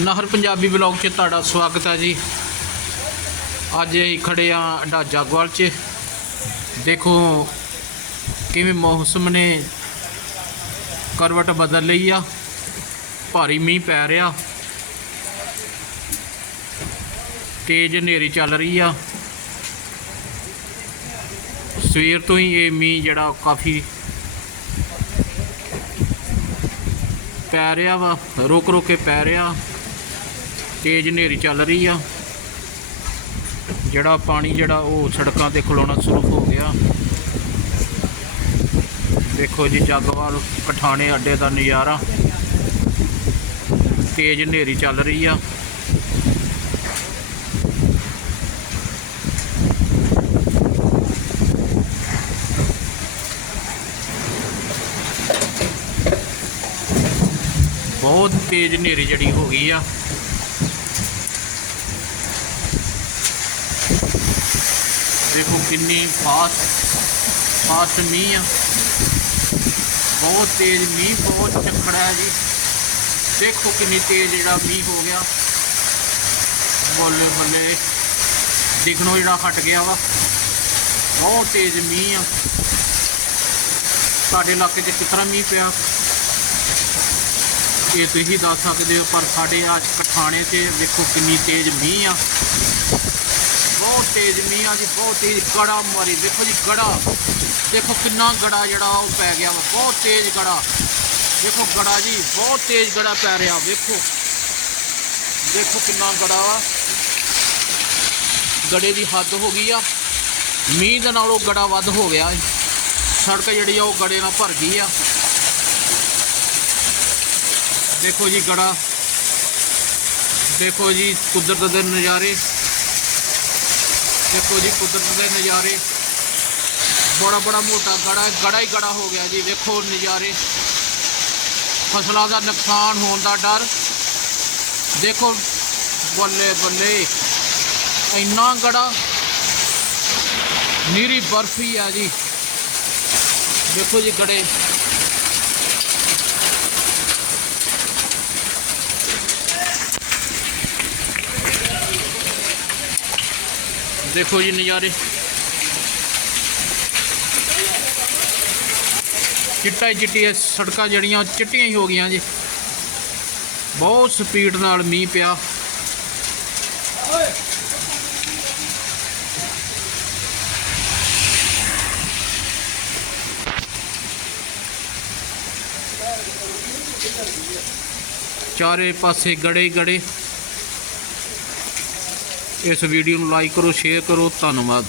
ਨਹਰ Punjabi blog 'ਚ ਤੁਹਾਡਾ ਸਵਾਗਤ ਹੈ ਜੀ। ਅੱਜ ਅਸੀਂ ਖੜੇ ਆ ਅੱਡਾ ਜਾਗਵਾਲ 'ਚ। ਦੇਖੋ ਕਿਵੇਂ ਮੌਸਮ ਨੇ। ਕਰਵਟ ਬਦਲ ਲਈ ਆ। ਭਾਰੀ ਮੀਂਹ ਪੈ ਰਿਹਾ। ਤੇਜ਼ ਹਨੇਰੀ ਚੱਲ ਰਹੀ ਆ। ਸਵੇਰ ਤੋਂ ਹੀ ਇਹ ਮੀਂਹ ਜਿਹੜਾ ਕਾਫੀ ਪੈ ਰਿਹਾ ਵਾ। ਰੋਕ ਰੁਕ ਕੇ ਪੈ ਰਿਹਾ। ਤੇਜ਼ ਹਨੇਰੀ ਚੱਲ ਰਹੀ ਆ। ਜਿਹੜਾ ਪਾਣੀ ਜਿਹੜਾ ਉਹ ਸੜਕਾਂ ਤੇ ਖਲੋਣਾ ਸ਼ੁਰੂ ਹੋ ਗਿਆ। ਦੇਖੋ ਜੀ, ਜੱਗਵਾਲ ਪਠਾਣੇ ਅੱਡੇ ਦਾ ਨਜ਼ਾਰਾ। ਤੇਜ਼ ਹਨੇਰੀ ਚੱਲ ਰਹੀ ਆ। ਬਹੁਤ ਤੇਜ਼ ਹਨੇਰੀ ਜਿਹੜੀ ਹੋ ਗਈ ਆ। ਦੇਖੋ ਕਿੰਨੀ ਫਾਸਟ ਫਾਸਟ ਮੀਂਹ ਆ। ਬਹੁਤ ਤੇਜ਼ ਮੀਂਹ, ਬਹੁਤ ਚੱਕੜਾ ਹੈ ਜੀ। ਦੇਖੋ ਕਿੰਨੀ ਤੇਜ਼ ਜਿਹੜਾ ਮੀਂਹ ਹੋ ਗਿਆ। ਬੱਲੇ ਬੱਲੇ, ਦਿਖਣੋਂ ਜਿਹੜਾ ਹਟ ਗਿਆ ਵਾ। ਬਹੁਤ ਤੇਜ਼ ਮੀਂਹ ਆ। ਸਾਡੇ ਇਲਾਕੇ 'ਚ ਕਿਸ ਤਰ੍ਹਾਂ ਮੀਂਹ ਪਿਆ? ਇਹ ਤੁਸੀਂ ਦੱਸ ਸਕਦੇ ਹੋ, ਪਰ ਸਾਡੇ ਅੱਜ ਕਠਾਣੇ 'ਚ ਵੇਖੋ ਕਿੰਨੀ ਤੇਜ਼ ਮੀਂਹ ਆ। ਬਹੁਤ ਤੇਜ਼, ਮੀਂਹ ਆ ਜੀ, ਬਹੁਤ ਤੇਜ਼, ਗੜਾ ਮਾਰੀ। ਦੇਖੋ ਜੀ, ਗੜਾ। ਦੇਖੋ ਕਿੰਨਾ ਗੜਾ ਜਿਹੜਾ ਉਹ ਪੈ ਗਿਆ ਵਾ। ਬਹੁਤ ਤੇਜ਼ ਗੜਾ। ਦੇਖੋ ਗੜਾ ਜੀ, ਬਹੁਤ ਤੇਜ਼ ਗੜਾ ਪੈ ਰਿਹਾ। ਵੇਖੋ ਦੇਖੋ ਕਿੰਨਾ ਗੜਾ ਵਾ। ਗੜੇ ਦੀ ਹੱਦ ਹੋ ਗਈ ਆ। ਮੀਂਹ ਦੇ ਨਾਲੋਂ ਗੜਾ ਵੱਧ ਹੋ ਗਿਆ ਏ। ਸੜਕ ਜਿਹੜੀ ਆ ਉਹ ਗੜੇ ਨਾਲ ਭਰ ਗਈ ਆ। ਦੇਖੋ ਜੀ ਗੜਾ। ਦੇਖੋ ਜੀ ਕੁਦਰਤ ਦੇ ਨਜ਼ਾਰੇ। ਦੇਖੋ ਜੀ, ਕੁਦਰਤ ਦੇ ਨਜ਼ਾਰੇ ਬੜਾ ਬੜਾ ਮੋਟਾ ਗੜਾ ਗੜਾ ਹੀ ਗੜਾ ਹੋ ਗਿਆ ਜੀ, ਵੇਖੋ ਨਜ਼ਾਰੇ। ਫਸਲਾਂ ਦਾ ਨੁਕਸਾਨ ਹੋਣ ਦਾ ਡਰ। ਦੇਖੋ, ਬੱਲੇ ਬੱਲੇ, ਇੰਨਾ ਗੜਾ, ਨੀਰੀ ਬਰਫੀ ਆ ਜੀ। ਦੇਖੋ ਜੀ ਗੜੇ। ਦੇਖੋ ਜੀ ਨਜ਼ਾਰੇ। ਚਿੱਟਾ ਹੀ ਚਿੱਟੀ ਸੜਕਾਂ ਜਿਹੜੀਆਂ ਚਿੱਟੀਆਂ ਹੀ ਹੋ ਗਈਆਂ ਜੀ। ਬਹੁਤ ਸਪੀਡ ਨਾਲ ਮੀਂਹ ਪਿਆ। ਚਾਰੇ ਪਾਸੇ ਗੜੇ ਗੜੇ ਇਸ ਵੀਡੀਓ ਨੂੰ ਲਾਈਕ ਕਰੋ ਸ਼ੇਅਰ ਕਰੋ ਧੰਨਵਾਦ।